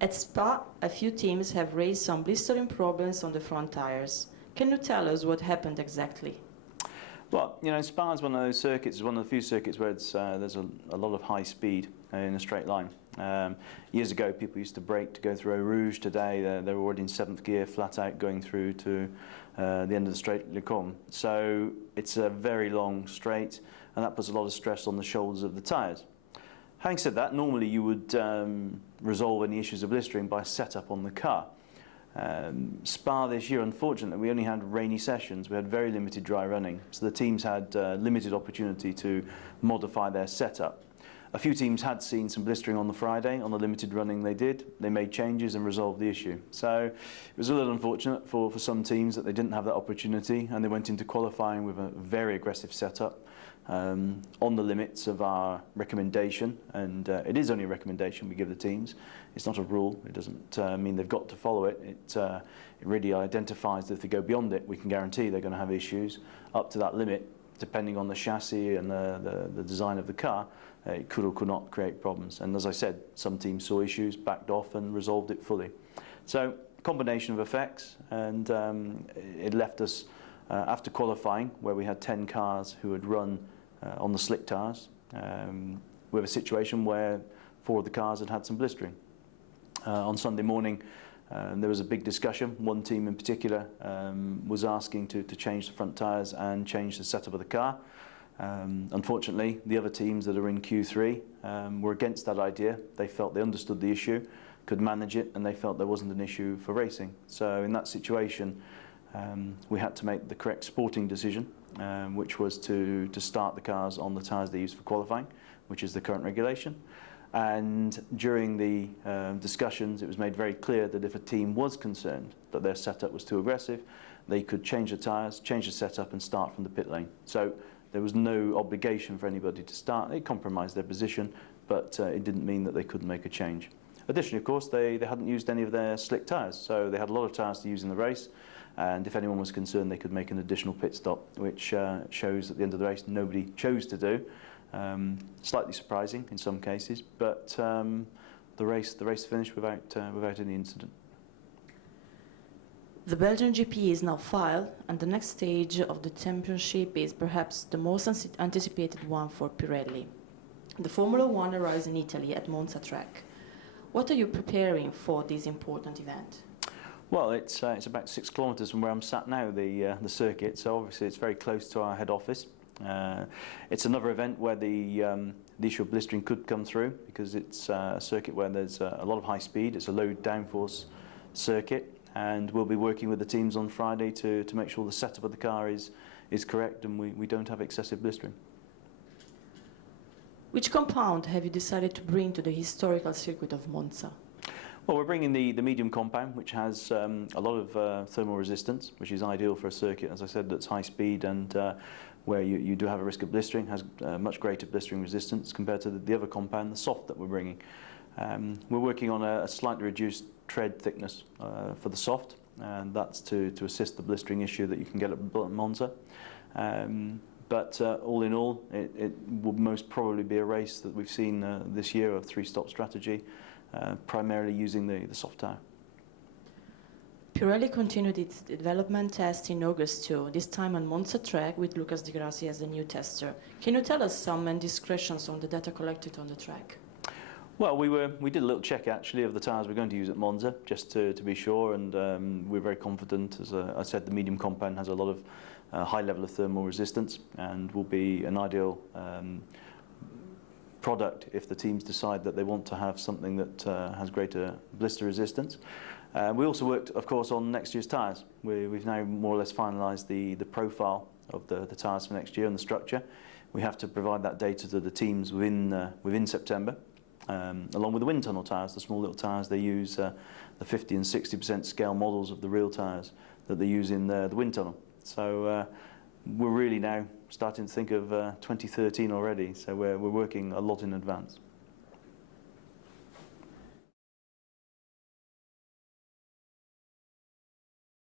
At Spa, a few teams have raised some blistering problems on the front tires. Can you tell us what happened exactly? Well, you know, Spa is one of those circuits, it's one of the few circuits where there's a lot of high speed in a straight line. Years ago, people used to brake to go through Eau Rouge. Today, they're already in 7th gear, flat out, going through to the end of the straight Le Combe. So it's a very long straight, and that puts a lot of stress on the shoulders of the tyres. Having said that, normally you would resolve any issues of blistering by setup on the car. Spa this year, unfortunately, we only had rainy sessions. We had very limited dry running, so the teams had limited opportunity to modify their setup. A few teams had seen some blistering on the Friday. On the limited running they did. They made changes and resolved the issue. So it was a little unfortunate for some teams that they didn't have that opportunity, and they went into qualifying with a very aggressive setup on the limits of our recommendation. And it is only a recommendation we give the teams. It's not a rule. It doesn't mean they've got to follow it. It really identifies that if they go beyond it, we can guarantee they're going to have issues. Up to that limit, depending on the chassis and the design of the car, it could or could not create problems. And as I said, some teams saw issues, backed off and resolved it fully. So a combination of effects, and it left us after qualifying, where we had 10 cars who had run on the slick tyres, with a situation where 4 of the cars had had some blistering. On Sunday morning, there was a big discussion. One team in particular was asking to change the front tyres and change the setup of the car. Unfortunately, the other teams that are in Q3 were against that idea. They felt they understood the issue, could manage it, and they felt there wasn't an issue for racing. So in that situation, we had to make the correct sporting decision, which was to start the cars on the tyres they use for qualifying, which is the current regulation. And during the discussions, it was made very clear that if a team was concerned that their setup was too aggressive, they could change the tyres, change the setup, and start from the pit lane. So there was no obligation for anybody to start. They compromised their position, but it didn't mean that they couldn't make a change. Additionally, of course, they hadn't used any of their slick tyres, so they had a lot of tyres to use in the race, and if anyone was concerned, they could make an additional pit stop, which shows at the end of the race nobody chose to do. Slightly surprising in some cases, but the race finished without any incident. The Belgian GP is now filed, and the next stage of the championship is perhaps the most anticipated one for Pirelli. The Formula One arrives in Italy at Monza track. What are you preparing for this important event? Well, it's about 6 kilometres from where I'm sat now, the circuit, so obviously it's very close to our head office. It's another event where the issue of blistering could come through, because it's a circuit where there's a lot of high speed. It's a low downforce circuit, and we'll be working with the teams on Friday to make sure the setup of the car is correct and we don't have excessive blistering. Which compound have you decided to bring to the historical circuit of Monza? Well, we're bringing the medium compound, which has a lot of thermal resistance, which is ideal for a circuit, as I said, that's high speed and where you do have a risk of blistering, has much greater blistering resistance compared to the other compound, the soft, that we're bringing. We're working on a slightly reduced tread thickness for the soft, and that's to assist the blistering issue that you can get at Monza. But all in all, it will most probably be a race that we've seen this year of 3-stop strategy, primarily using the soft tyre. Pirelli continued its development test in August too, this time on Monza track with Lucas Di Grassi as the new tester. Can you tell us some indiscretions on the data collected on the track? Well, we did a little check actually of the tyres we're going to use at Monza, just to be sure, and we're very confident. As I said, the medium compound has a lot of high level of thermal resistance and will be an ideal product if the teams decide that they want to have something that has greater blister resistance. We also worked, of course, on next year's tyres. We've now more or less finalised the profile of the tyres for next year and the structure. We have to provide that data to the teams within September. Along with the wind tunnel tyres, the small little tyres, they use the 50 and 60% scale models of the real tyres that they use in the wind tunnel. So we're really now starting to think of 2013 already, so we're working a lot in advance.